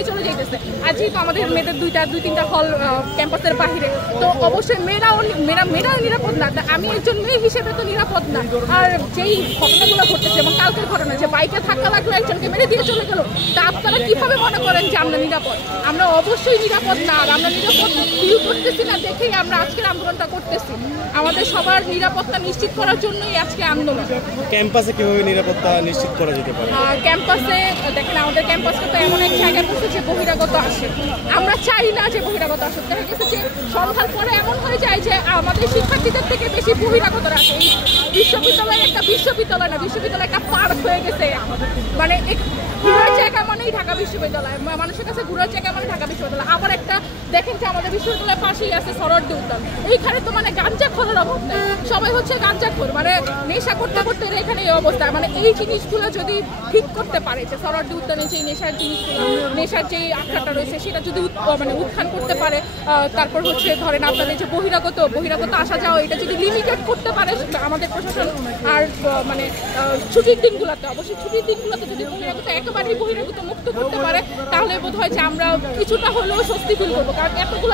নিয়ে চলে যাইতেছে। আর যেহেতু আমাদের মেয়েদের দুই তিনটা হল ক্যাম্পাসের বাহিরে, তো অবশ্যই মেয়েরাও নিরাপদ না। আমি একজন মেয়ে হিসেবে তো নিরাপদ না। আর যেই ঘটনাগুলো ঘটতেছে এবং কালকের ঘটনা যে বাইকে ধাক্কা লাগলো একজনকে মেরে দিয়ে চলে গেল, তা আপনারা কিভাবে মনে করেন যে আমরা নিরাপদ? আমরা অবশ্যই নিরাপদ না। আর আমরা নিরাপদ ফিল করতেছি না দেখেই আমরা আজকের আন্দোলনটা করতেছি। আমাদের সবার নিরাপত্তা নিশ্চিত করার জন্যই আজকে আন্দোলন। ক্যাম্পাসে কিভাবে নিরাপত্তা নিশ্চিত করা যেতে পারে? ক্যাম্পাসে দেখেন, আমাদের ক্যাম্পাসটা তো এমন এক জায়গায় পড়ছে যে বহিরাগত আসে। আমরা চাই না যে বহিরাগত আসুক। দেখা গেছে যে সন্ধ্যার পরে এমন হয়ে যায় যে আমাদের শিক্ষার্থীদের থেকে বেশি বহিরাগতরা আসে। বিশ্ববিদ্যালয় একটা বিশ্ববিদ্যালয় না, বিশ্ববিদ্যালয় একটা পার্ক হয়ে গেছে। মানে ঘুরার জায়গা মানেই ঢাকা বিশ্ববিদ্যালয়, মানুষের কাছে ঘুরার জায়গা মানে ঢাকা বিশ্ববিদ্যালয়। আবার একটা দেখেন যে আমাদের বিশ্ববিদ্যালয়ের পাশেই আছে সরোয়ার্দী উদ্যান। এইখানে তো মানে গাঞ্জা খোরের অভাব নেই, সবাই হচ্ছে গাঞ্জা খোর, মানে নেশা করতে করতে এখানে এই অবস্থা। মানে এই জিনিসগুলো যদি ঠিক করতে পারে, যে সরোয়ার্দী উদ্যানে যে নেশার জিনিসগুলো, নেশার যে আখড়াটা রয়েছে সেটা যদি মানে উত্থান করতে পারে, তারপর হচ্ছে ধরেন আপনাদের যে বহিরাগত আসা যাওয়া, এটা যদি লিমিটেড করতে পারে আমাদের প্রশাসন। আর মানে ছুটির দিনগুলোতে, অবশ্যই ছুটির দিনগুলোতে যদি বহিরাগত একেবারেই বহিরাগত মুক্ত করতে পারে, তাহলে বোধ হয় যে আমরা কিছুটা হলেও স্বস্তি ফিল করবো। কারণ এতগুলো